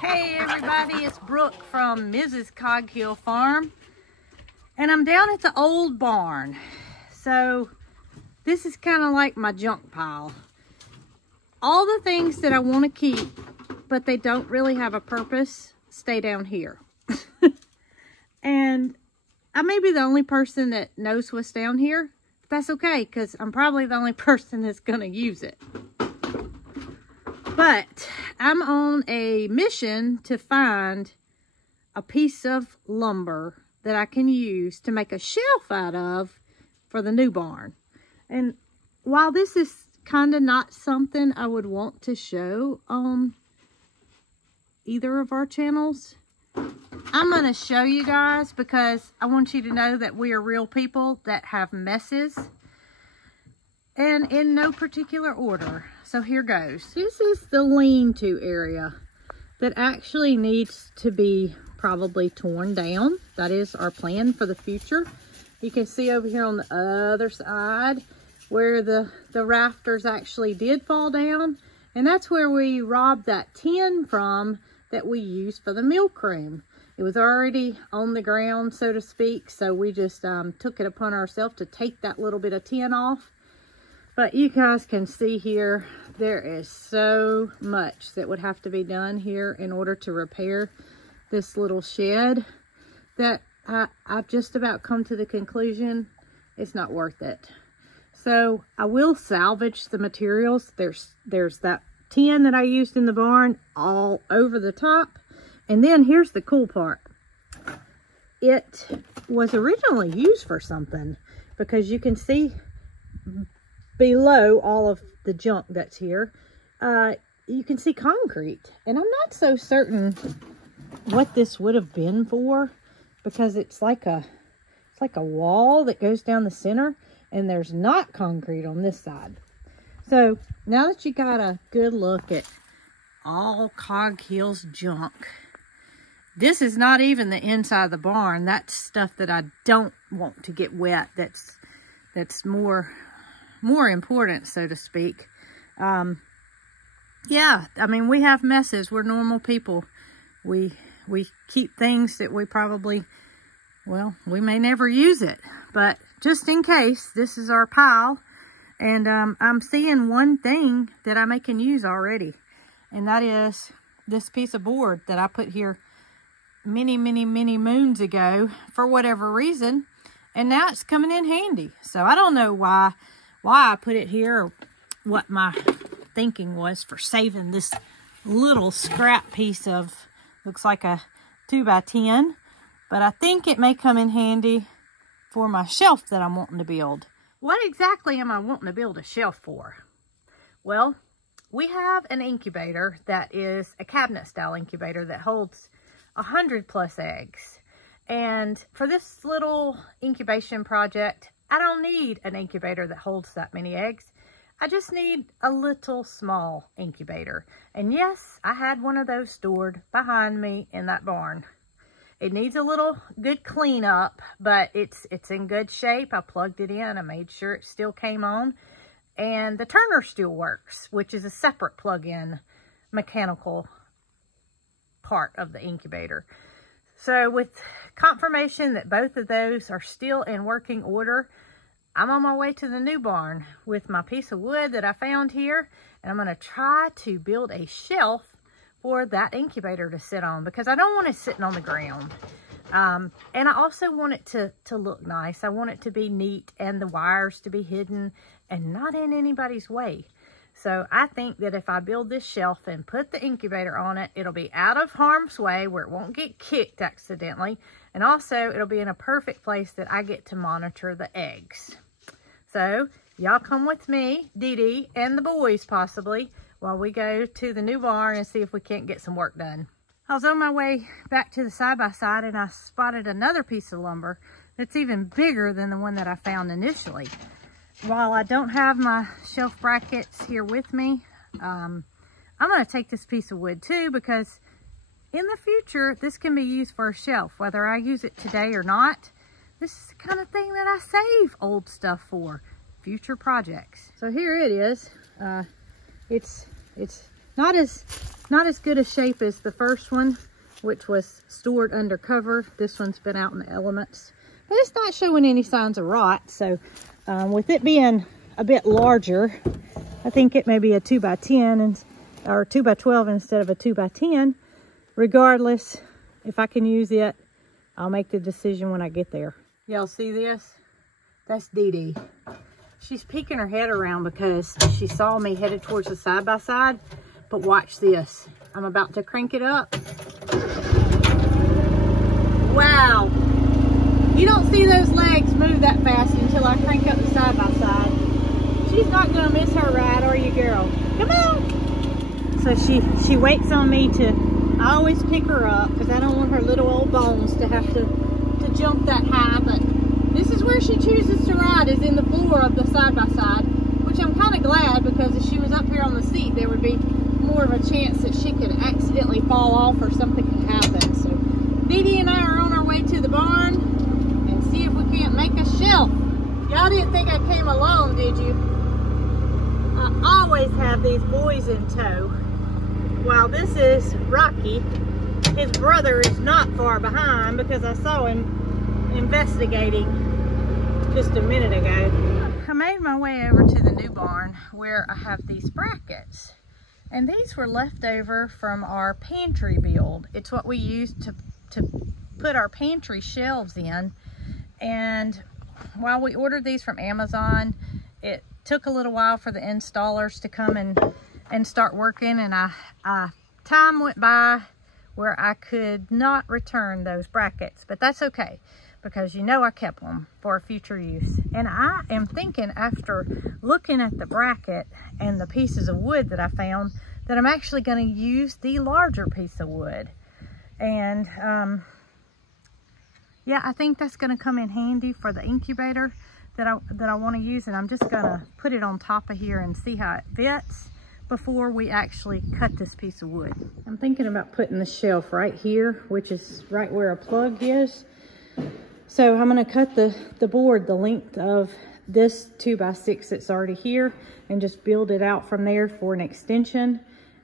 Hey everybody, it's Brooke from Mrs. Cog Hill Farm, and I'm down at the old barn. So this is kind of like my junk pile. All the things that I want to keep, but they don't really have a purpose, stay down here. And I may be the only person that knows what's down here. But that's okay, because I'm probably the only person that's going to use it. But I'm on a mission to find a piece of lumber that I can use to make a shelf out of for the new barn. And while this is kind of not something I would want to show on either of our channels, I'm going to show you guys because I want you to know that we are real people that have messes, and in no particular order. So here goes. This is the lean-to area that actually needs to be probably torn down. That is our plan for the future. You can see over here on the other side where the rafters actually did fall down, and that's where we robbed that tin from that we used for the milk room. It was already on the ground, so to speak, so we just took it upon ourselves to take that little bit of tin off. But you guys can see here, there is so much that would have to be done here in order to repair this little shed that I've just about come to the conclusion it's not worth it. So I will salvage the materials. There's that tin that I used in the barn all over the top. And then here's the cool part. It was originally used for something, because you can see below all of the junk that's here, you can see concrete. And I'm not so certain what this would have been for, because it's like a wall that goes down the center, and there's not concrete on this side. So now that you got a good look at all Cog Hill's junk, this is not even the inside of the barn. That's stuff that I don't want to get wet. That's more important, so to speak. Yeah, I mean, we have messes. We're normal people. We keep things that we probably, well, we may never use it, but just in case, this is our pile. And I'm seeing one thing that I can use already, and that is this piece of board that I put here many moons ago for whatever reason, and now it's coming in handy. So I don't know why I put it here, or what my thinking was for saving this little scrap piece of, looks like a 2x10, but I think it may come in handy for my shelf that I'm wanting to build. What exactly am I wanting to build a shelf for? Well, we have an incubator that is a cabinet style incubator that holds 100+ eggs. And for this little incubation project, I don't need an incubator that holds that many eggs. I just need a little small incubator. And yes, I had one of those stored behind me in that barn. It needs a little good cleanup, but it's in good shape. I plugged it in. I made sure it still came on. And the turner still works, which is a separate plug-in mechanical part of the incubator. So with confirmation that both of those are still in working order, I'm on my way to the new barn with my piece of wood that I found here. And I'm going to try to build a shelf for that incubator to sit on, because I don't want it sitting on the ground. And I also want it to look nice. I want it to be neat and the wires to be hidden and not in anybody's way. So I think that if I build this shelf and put the incubator on it, it'll be out of harm's way where it won't get kicked accidentally. And also it'll be in a perfect place that I get to monitor the eggs. So y'all come with me, Dee Dee, and the boys possibly, while we go to the new barn and see if we can't get some work done. I was on my way back to the side-by-side and I spotted another piece of lumber that's even bigger than the one that I found initially. While I don't have my shelf brackets here with me, I'm going to take this piece of wood too, because in the future, this can be used for a shelf, whether I use it today or not. This is the kind of thing that I save old stuff for, future projects. So here it is. It's Not as good a shape as the first one, which was stored under cover. This one's been out in the elements, but it's not showing any signs of rot. So with it being a bit larger, I think it may be a 2x10 or 2x12 instead of a 2x10. Regardless, if I can use it, I'll make the decision when I get there. Y'all see this? That's Dee Dee. She's peeking her head around because she saw me headed towards the side-by-side. But watch this. I'm about to crank it up. Wow. You don't see those legs move that fast until I crank up the side-by-side. She's not going to miss her ride, are you, girl? Come on. So she waits on me to, I always pick her up because I don't want her little old bones to have to jump that high. But this is where she chooses to ride, is in the floor of the side-by-side, which I'm kind of glad, because if she was up here on the seat, there would be more of a chance that she could accidentally fall off or something could happen. So Dee Dee and I are on our way to the barn and see if we can't make a shelf. Y'all didn't think I came alone, did you? I always have these boys in tow. While this is Rocky, his brother is not far behind because I saw him investigating just a minute ago. I made my way over to the new barn where I have these brackets. And these were left over from our pantry build. It's what we used to put our pantry shelves in. And while we ordered these from Amazon, it took a little while for the installers to come and start working. And time went by where I could not return those brackets. But that's okay, because you know I kept them for future use. And I am thinking, after looking at the bracket and the pieces of wood that I found, that I'm actually going to use the larger piece of wood. And yeah, I think that's going to come in handy for the incubator that I want to use. And I'm just going to put it on top of here and see how it fits before we actually cut this piece of wood. I'm thinking about putting the shelf right here, which is right where a plug is. So I'm going to cut the board the length of this 2x6 that's already here and just build it out from there for an extension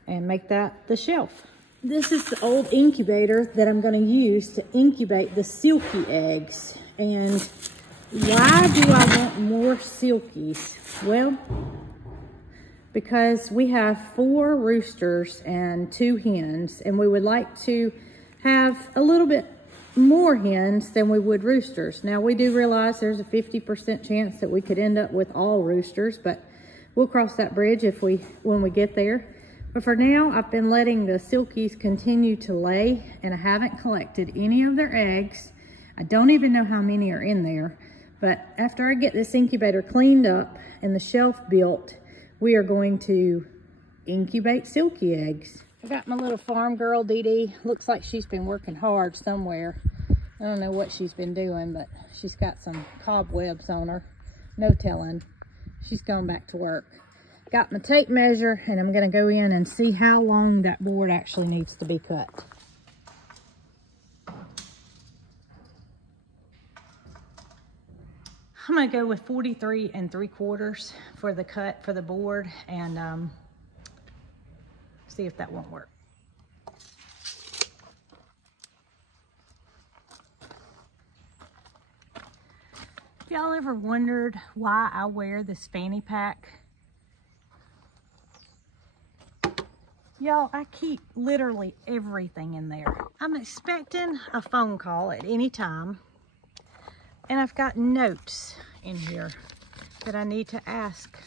and make that the shelf. This is the old incubator that I'm going to use to incubate the silky eggs. And why do I want more silkies? Well, because we have 4 roosters and 2 hens, and we would like to have a little bit more hens than we would roosters. Now, we do realize there's a 50% chance that we could end up with all roosters, but we'll cross that bridge when we get there. But for now, I've been letting the silkies continue to lay, and I haven't collected any of their eggs. I don't even know how many are in there. But after I get this incubator cleaned up and the shelf built, we are going to incubate silky eggs. I got my little farm girl, Dee Dee. Looks like she's been working hard somewhere. I don't know what she's been doing, but she's got some cobwebs on her. No telling. She's going back to work. Got my tape measure, and I'm going to go in and see how long that board actually needs to be cut. I'm going to go with 43 3/4 for the cut for the board, and see if that won't work. Y'all ever wondered why I wear this fanny pack? Y'all, I keep literally everything in there. I'm expecting a phone call at any time, and I've got notes in here that I need to ask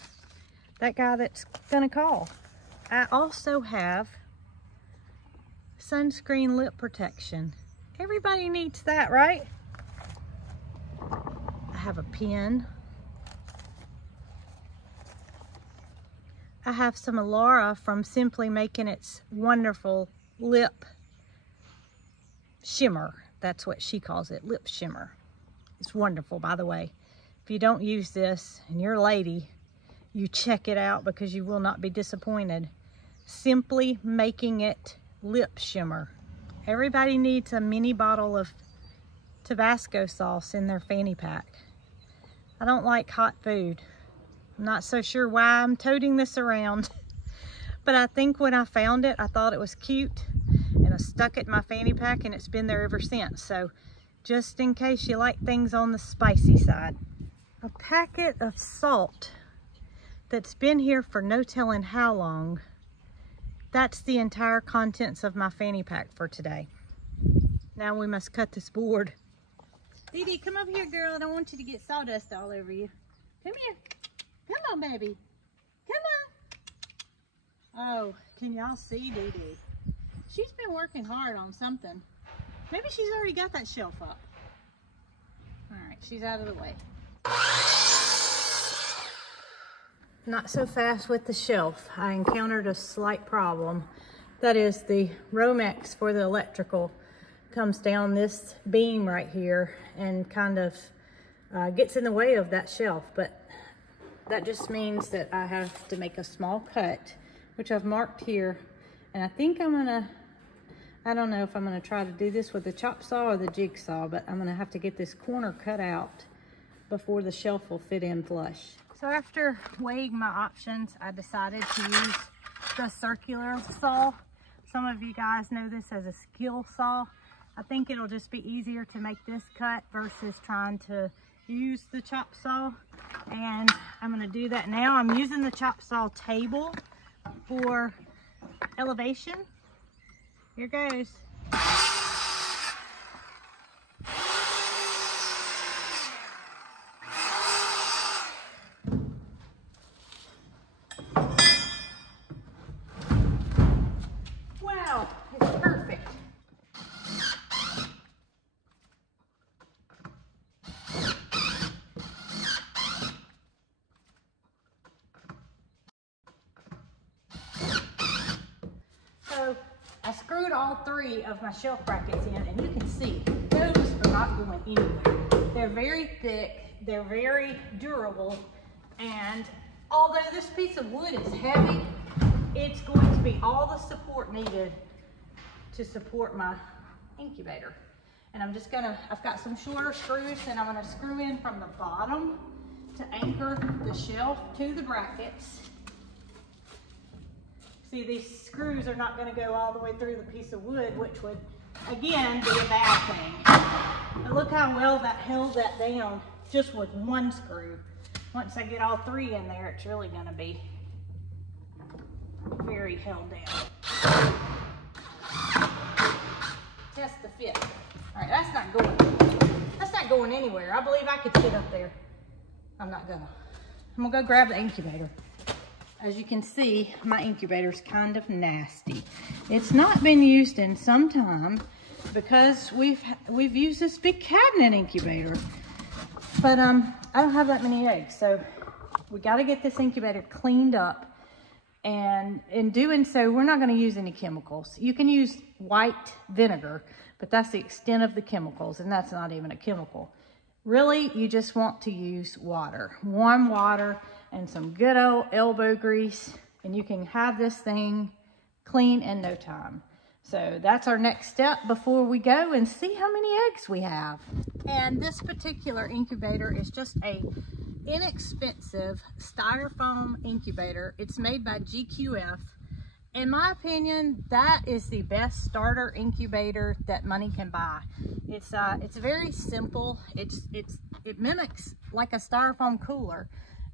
that guy that's gonna call. I also have sunscreen lip protection. Everybody needs that, right? I have a pen. I have some Alara from Simply making its wonderful lip shimmer. That's what she calls it, lip shimmer. It's wonderful, by the way. If you don't use this and you're a lady, you check it out because you will not be disappointed. Simply making it lip shimmer. Everybody needs a mini bottle of Tabasco sauce in their fanny pack. I don't like hot food. I'm not so sure why I'm toting this around, but I think when I found it, I thought it was cute, and I stuck it in my fanny pack, and it's been there ever since. So just in case you like things on the spicy side. A packet of salt that's been here for no telling how long. That's the entire contents of my fanny pack for today. Now we must cut this board. Dee Dee, come over here, girl. I don't want you to get sawdust all over you. Come here. Come on, baby. Come on. Oh, can y'all see Dee Dee? She's been working hard on something. Maybe she's already got that shelf up. All right, she's out of the way. Not so fast with the shelf. I encountered a slight problem. That is, the Romex for the electrical comes down this beam right here and kind of gets in the way of that shelf. But that just means that I have to make a small cut, which I've marked here. And I think I'm gonna, I don't know if I'm gonna try to do this with the chop saw or the jigsaw, but I'm gonna have to get this corner cut out before the shelf will fit in flush. So after weighing my options, I decided to use the circular saw. Some of you guys know this as a skill saw. I think it'll just be easier to make this cut versus trying to use the chop saw. And I'm gonna do that now. I'm using the chop saw table for elevation. Here goes. Wow, it's perfect. So I screwed all 3 of my shelf brackets in, and you can see those are not going anywhere. They're very thick, they're very durable, and although this piece of wood is heavy, it's going to be all the support needed to support my incubator. And I'm just gonna, I've got some shorter screws, and I'm gonna screw in from the bottom to anchor the shelf to the brackets. See, these screws are not gonna go all the way through the piece of wood, which would, again, be a bad thing. But look how well that held that down just with 1 screw. Once I get all 3 in there, it's really gonna be very held down. Test the fit. All right, that's not going anywhere. I believe I could sit up there. I'm not gonna. I'm gonna go grab the incubator. As you can see, my incubator's kind of nasty. It's not been used in some time because we've used this big cabinet incubator. But I don't have that many eggs, so we got to get this incubator cleaned up. And in doing so, we're not going to use any chemicals. You can use white vinegar, but that's the extent of the chemicals, and that's not even a chemical. Really, you just want to use water, warm water, and some good old elbow grease, and you can have this thing clean in no time. So that's our next step before we go and see how many eggs we have. And this particular incubator is just a inexpensive styrofoam incubator. It's made by GQF. In my opinion, that is the best starter incubator that money can buy. It's very simple. It mimics like a styrofoam cooler.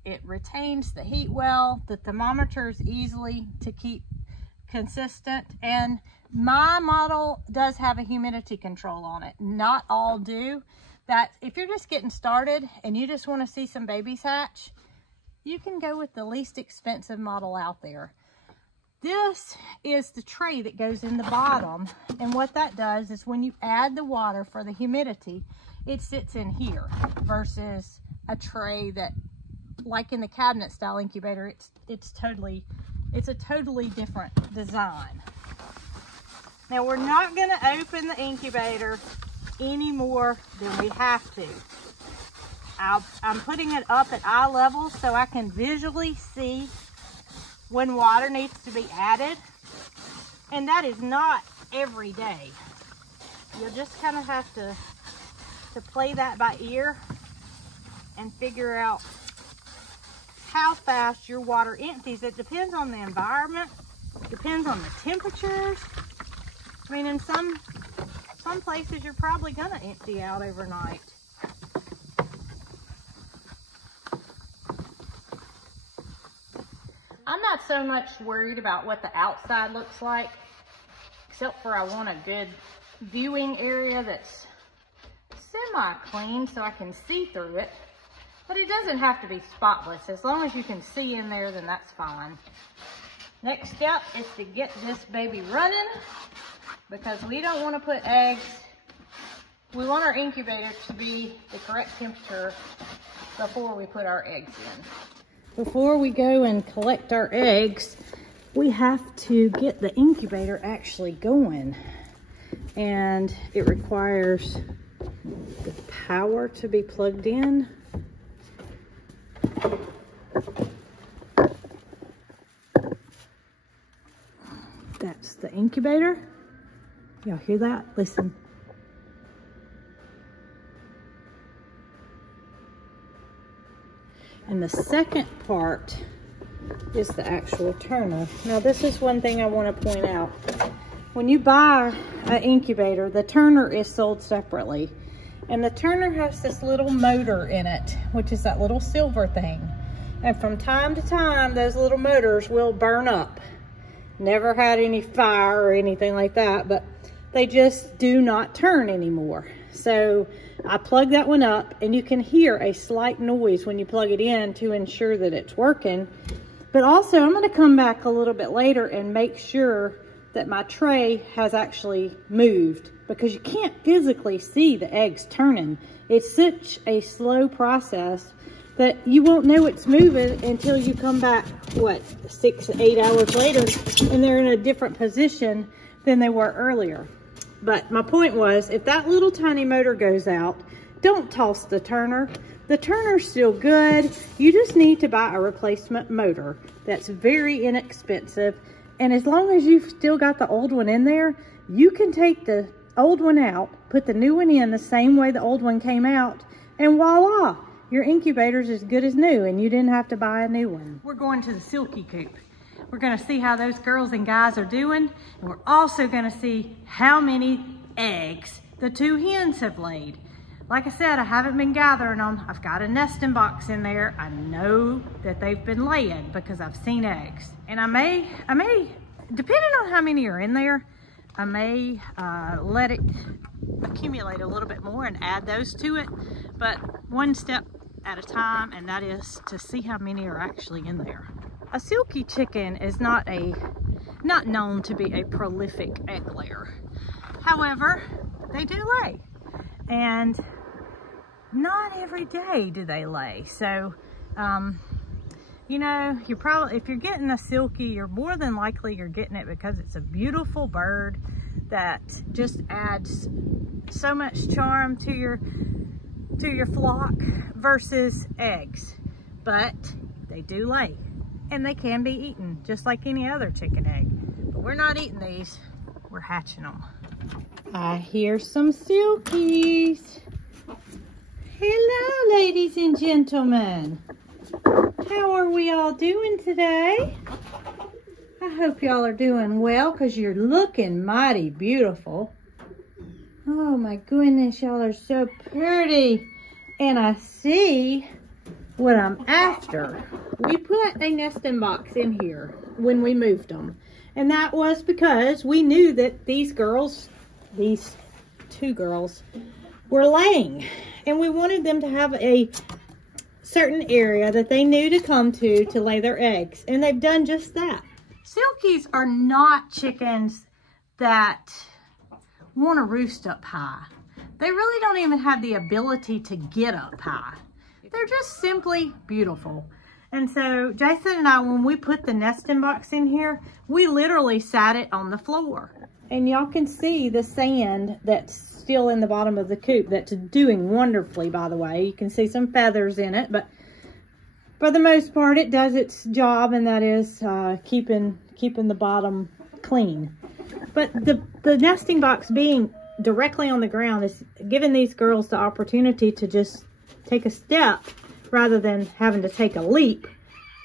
It retains the heat well. The thermometer is easily to keep consistent, and my model does have a humidity control on it. Not all do. That if you're just getting started and you just want to see some babies hatch, you can go with the least expensive model out there. This is the tray that goes in the bottom, and what that does is when you add the water for the humidity, it sits in here versus a tray that, like in the cabinet style incubator, it's a totally different design. Now we're not going to open the incubator any more than we have to. I'm putting it up at eye level so I can visually see when water needs to be added, and that is not every day. You'll just kind of have to play that by ear and figure out how fast your water empties. It depends on the environment Depends on the temperatures. I mean, in some places you're probably gonna empty out overnight. I'm not so much worried about what the outside looks like, except for I want a good viewing area that's semi-clean so I can see through it. But it doesn't have to be spotless. As long as you can see in there, then that's fine. Next step is to get this baby running, because we don't want to put eggs. We want our incubator to be the correct temperature before we put our eggs in. Before we go and collect our eggs, we have to get the incubator actually going. And it requires the power to be plugged in. That's the incubator. Y'all hear that? Listen. And the second part is the actual turner. Now this is one thing I want to point out. When you buy an incubator, the turner is sold separately. And the turner has this little motor in it, which is that little silver thing. And from time to time, those little motors will burn up. Never had any fire or anything like that, but they just do not turn anymore. So I plug that one up, and you can hear a slight noise when you plug it in to ensure that it's working. But also, I'm going to come back a little bit later and make sure that my tray has actually moved, because you can't physically see the eggs turning. It's such a slow process that you won't know it's moving until you come back, what, 6 to 8 hours later, and they're in a different position than they were earlier. But my point was, if that little tiny motor goes out, don't toss the turner. The turner's still good. You just need to buy a replacement motor that's very inexpensive. And as long as you've still got the old one in there, you can take the old one out, put the new one in the same way the old one came out, and voila, your incubator's as good as new, and you didn't have to buy a new one. We're going to the silky coop. We're gonna see how those girls and guys are doing, and we're also gonna see how many eggs the two hens have laid. Like I said, I haven't been gathering them. I've got a nesting box in there. I know that they've been laying because I've seen eggs. And I may, depending on how many are in there, I may let it accumulate a little bit more and add those to it. But one step at a time, and that is to see how many are actually in there. A silky chicken is not known to be a prolific egg layer. However, they do lay. And not every day do they lay. So, you know, you're probably, if you're getting a silky, you're more than likely you're getting it because it's a beautiful bird that just adds so much charm to your flock versus eggs. But they do lay, and they can be eaten just like any other chicken egg. But we're not eating these, we're hatching them. I hear some silkies. Hello, ladies and gentlemen. How are we all doing today? I hope y'all are doing well, because you're looking mighty beautiful. Oh my goodness, y'all are so pretty. And I see what I'm after. We put a nesting box in here when we moved them. And that was because we knew that these girls, these two girls, were laying. And we wanted them to have a certain area that they knew to come to lay their eggs. And they've done just that. Silkies are not chickens that want to roost up high. They really don't even have the ability to get up high. They're just simply beautiful. And so Jason and I, when we put the nesting box in here, we literally sat it on the floor. And y'all can see the sand that's still in the bottom of the coop that's doing wonderfully, by the way. You can see some feathers in it, but for the most part, it does its job, and that is keeping the bottom clean. But the nesting box being directly on the ground is giving these girls the opportunity to just take a step rather than having to take a leap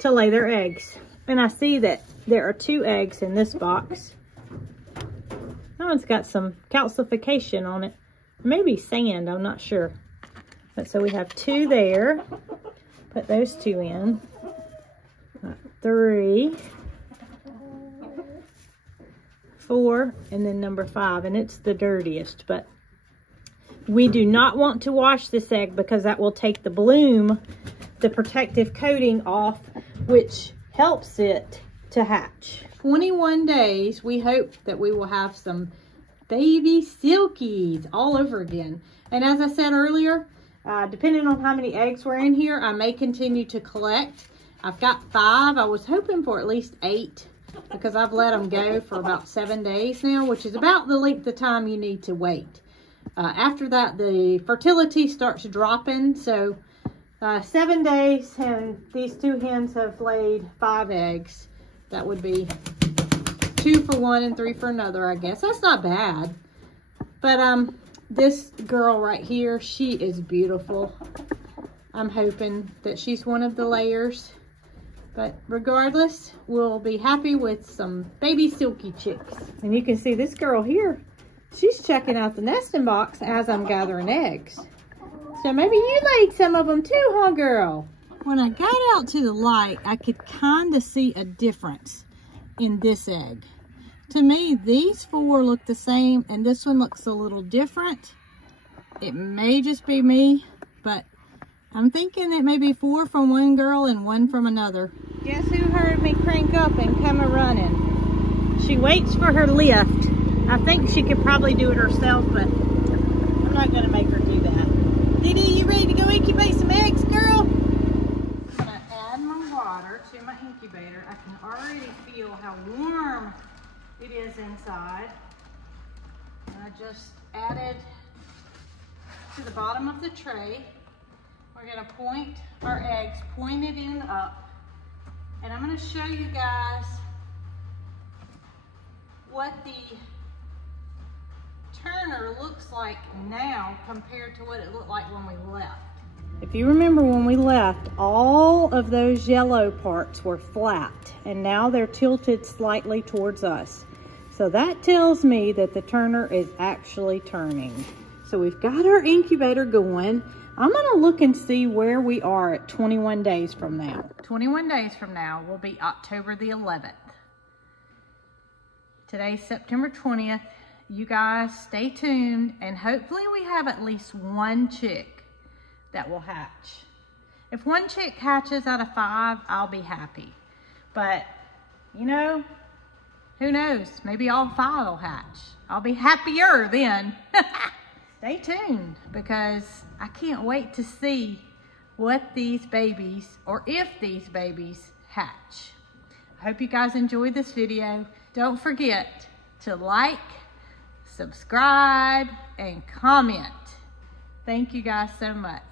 to lay their eggs. And I see that there are 2 eggs in this box. That one's got some calcification on it. Maybe sand, I'm not sure. But so we have 2 there. Put those 2 in. 3, 4, and then number 5. And it's the dirtiest, but we do not want to wash this egg because that will take the bloom, the protective coating off, which helps it to hatch. 21 days, we hope that we will have some baby silkies all over again. And as I said earlier, depending on how many eggs were in here, I may continue to collect. I've got 5. I was hoping for at least 8 because I've let them go for about 7 days now, which is about the length of time you need to wait. After that, the fertility starts dropping. So 7 days, and these 2 hens have laid 5 eggs. That would be 2 for one and 3 for another, I guess. That's not bad. But this girl right here, she is beautiful. I'm hoping that she's one of the layers. But regardless, we'll be happy with some baby silky chicks. And you can see this girl here, she's checking out the nesting box as I'm gathering eggs. So maybe you laid some of them too, huh, girl? When I got out to the light, I could kind of see a difference in this egg. To me, these 4 look the same, and this one looks a little different. It may just be me, but I'm thinking it may be 4 from one girl and 1 from another. Guess who heard me crank up and come a-running? She waits for her lift. I think she could probably do it herself, but I'm not going to make her do that. Dee Dee, you ready to go incubate some eggs, girl? I'm going to add my water to my incubator. I can already feel how warm it is inside. And I just added to the bottom of the tray. We're going to point our eggs pointed in up. And I'm going to show you guys what the turner looks like now compared to what it looked like when we left. If you remember when we left, all of those yellow parts were flat, and now they're tilted slightly towards us. So that tells me that the turner is actually turning. So we've got our incubator going. I'm gonna look and see where we are at 21 days from now. 21 days from now will be October the 11th. Today's September 20th. You guys stay tuned, and hopefully we have at least 1 chick that will hatch. If 1 chick hatches out of 5, I'll be happy. But, you know, who knows? Maybe all 5 will hatch. I'll be happier then. Stay tuned, because I can't wait to see what these babies, or if these babies, hatch. I hope you guys enjoyed this video. Don't forget to like, subscribe, and comment. Thank you guys so much.